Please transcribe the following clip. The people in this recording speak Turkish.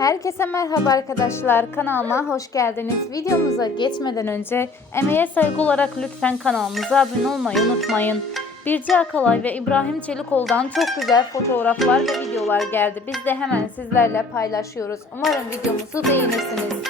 Herkese merhaba arkadaşlar. Kanalıma hoş geldiniz. Videomuza geçmeden önce emeğe saygı olarak lütfen kanalımıza abone olmayı unutmayın. Birce Akalay ve İbrahim Çelikoğlu'dan çok güzel fotoğraflar ve videolar geldi. Biz de hemen sizlerle paylaşıyoruz. Umarım videomuzu beğenirsiniz.